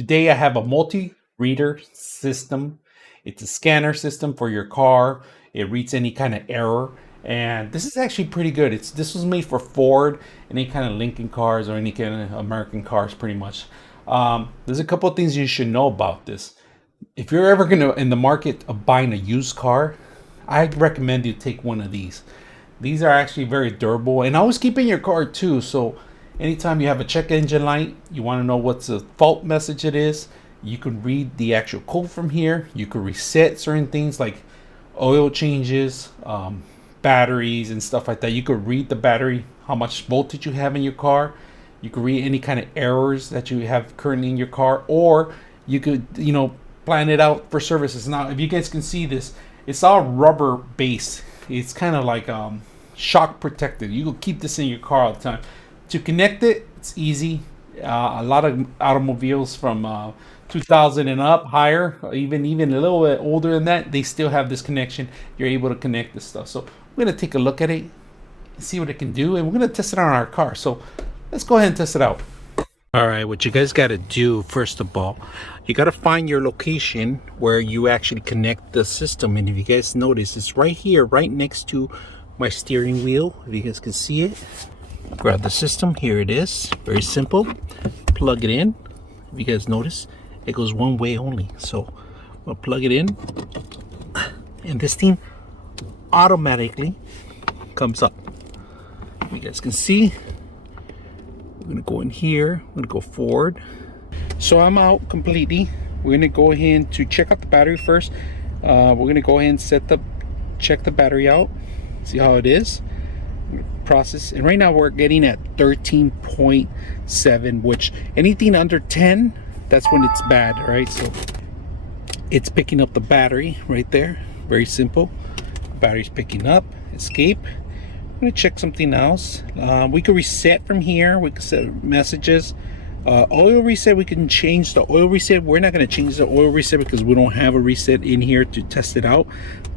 Today I have a multi-reader system. It's a scanner system for your car. It reads any kind of error. And this is actually pretty good. This was made for Ford, any kind of Lincoln cars or any kind of American cars pretty much. There's a couple of things you should know about this. If you're ever gonna in the market of buying a used car, I'd recommend you take one of these. These are actually very durable, and always keep in your car too. So anytime you have a check engine light, you want to know what's the fault message it is, you can read the actual code from here. You can reset certain things like oil changes, batteries and stuff like that. You could read the battery, how much voltage you have in your car. You could read any kind of errors that you have currently in your car, or you could, plan it out for services. Now, if you guys can see this, it's all rubber based. It's kind of like shock protected. You can keep this in your car all the time. To connect it, it's easy. A lot of automobiles from 2000 and up, higher, even a little bit older than that, they still have this connection. You're able to connect this stuff. So we're gonna take a look at it, see what it can do, and we're gonna test it on our car. So let's go ahead and test it out. All right, what you guys got to do first of all, you got to find your location where you actually connect the system. And if you guys notice, it's right here, right next to my steering wheel. If you guys can see it, grab the system. Here it is. Very simple. Plug it in. If you guys notice, it goes one way only. So we'll plug it in, and this thing automatically comes up. You guys can see. We're gonna go in here. I'm gonna go forward. So I'm out completely. We're gonna go ahead to check out the battery first. We're gonna go ahead and check the battery out, see how it is. Process, and right now we're getting at 13.7, which anything under 10, that's when it's bad, right? So it's picking up the battery right there. Very simple. Battery's picking up. Escape. I'm gonna check something else. We could reset from here. We could set messages. Oil reset, we can change the oil reset. We're not going to change the oil reset because we don't have a reset in here to test it out,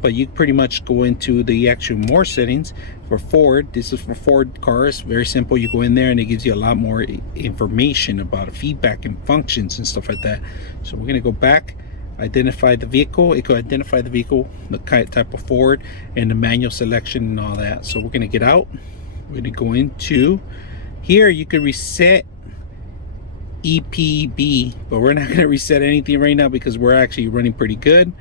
but you pretty much go into the actual more settings for Ford. This is for Ford cars. Very simple. You go in there and it gives you a lot more information about feedback and functions and stuff like that. So we're going to go back, identify the vehicle. It could identify the vehicle, the type of Ford, and the manual selection and all that. So we're going to get out. We're going to go into here. You can reset EPB, but we're not going to reset anything right now because we're actually running pretty good.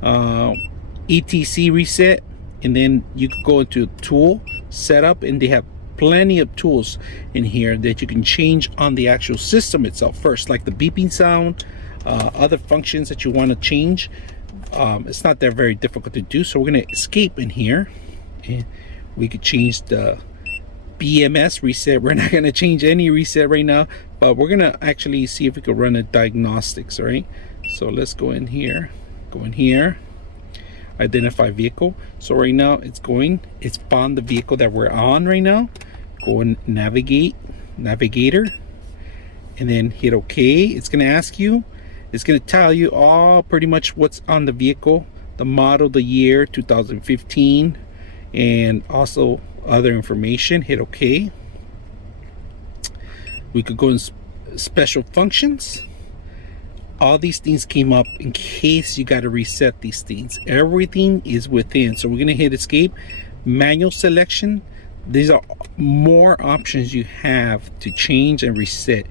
ETC reset, and then you could go into tool setup, and they have plenty of tools in here that you can change on the actual system itself first, like the beeping sound, other functions that you want to change. It's not that very difficult to do, so we're going to escape in here, and we could change the BMS reset. We're not going to change any reset right now, but we're going to actually see if we could run a diagnostics. Right, so let's go in here, identify vehicle. So right now it's found the vehicle that we're on right now. Go and navigator, and then hit OK. It's going to ask you, it's going to tell you all pretty much what's on the vehicle, the model, the year 2015, and also other information. Hit OK. We could go in special functions. All these things came up in case you got to reset these things. Everything is within. So we're going to hit escape. Manual selection. These are more options you have to change and reset.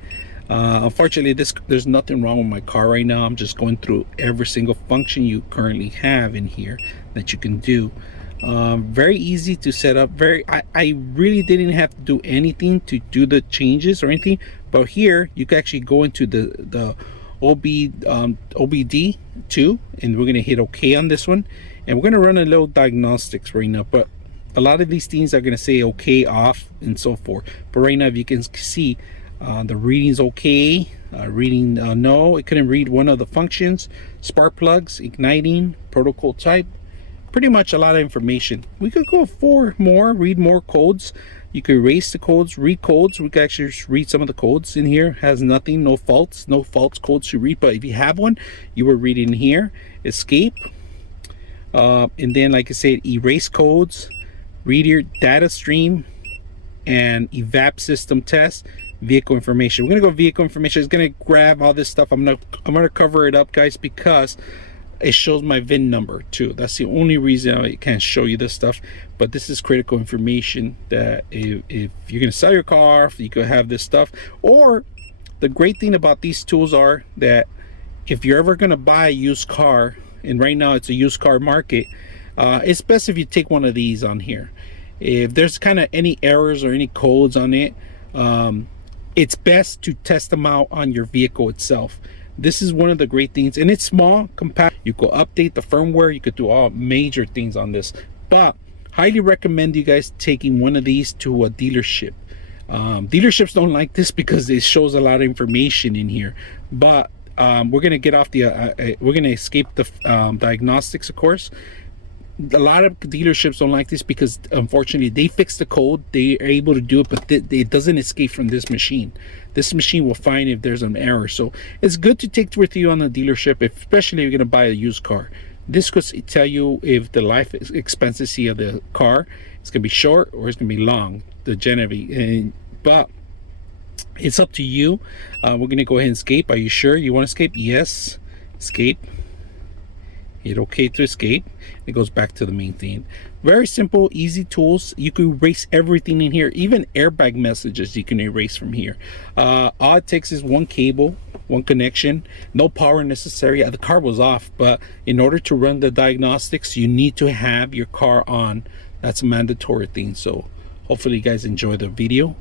Unfortunately, there's nothing wrong with my car right now. I'm just going through every single function you currently have in here that you can do. Very easy to set up. I really didn't have to do anything to do the changes or anything, but here you can actually go into the OBD2, and we're going to hit OK on this one, and we're going to run a little diagnostics right now. But a lot of these things are going to say OK, off, and so forth. But right now, if you can see, the reading's OK, reading no, it couldn't read one of the functions, spark plugs, igniting, protocol type. Pretty much a lot of information. We could go for more, read more codes. You could erase the codes, read codes. We could actually read some of the codes in here. Has nothing, no faults codes to read. But if you have one, you will read in here. Escape, and then like I said, erase codes, read your data stream, and evap system test, vehicle information. We're gonna go vehicle information. It's gonna grab all this stuff. I'm gonna cover it up, guys, because it shows my VIN number too. That's the only reason I can't show you this stuff. But this is critical information that if you're gonna sell your car, you could have this stuff. Or the great thing about these tools are that if you're ever gonna buy a used car, and right now it's a used car market, it's best if you take one of these on here. If there's kind of any errors or any codes on it, it's best to test them out on your vehicle itself. This is one of the great things, and it's small, compact. You could update the firmware, you could do all major things on this. But highly recommend you guys taking one of these to a dealership. Dealerships don't like this because it shows a lot of information in here. But we're gonna get off the we're gonna escape the diagnostics, of course. A lot of dealerships don't like this because unfortunately they fix the code, they are able to do it, but it doesn't escape from this machine. This machine will find if there's an error. So it's good to take with you on the dealership, especially if you're going to buy a used car. This could tell you if the life expectancy of the car is going to be short or it's going to be long, the Genevieve. But it's up to you. We're going to go ahead and escape. Are you sure you want to escape? Yes. Escape. Hit OK to escape. It goes back to the main theme. Very simple, easy tools. You can erase everything in here, even airbag messages you can erase from here. All it takes is one cable, one connection, no power necessary. The car was off, but in order to run the diagnostics, you need to have your car on. That's a mandatory thing. So hopefully you guys enjoy the video.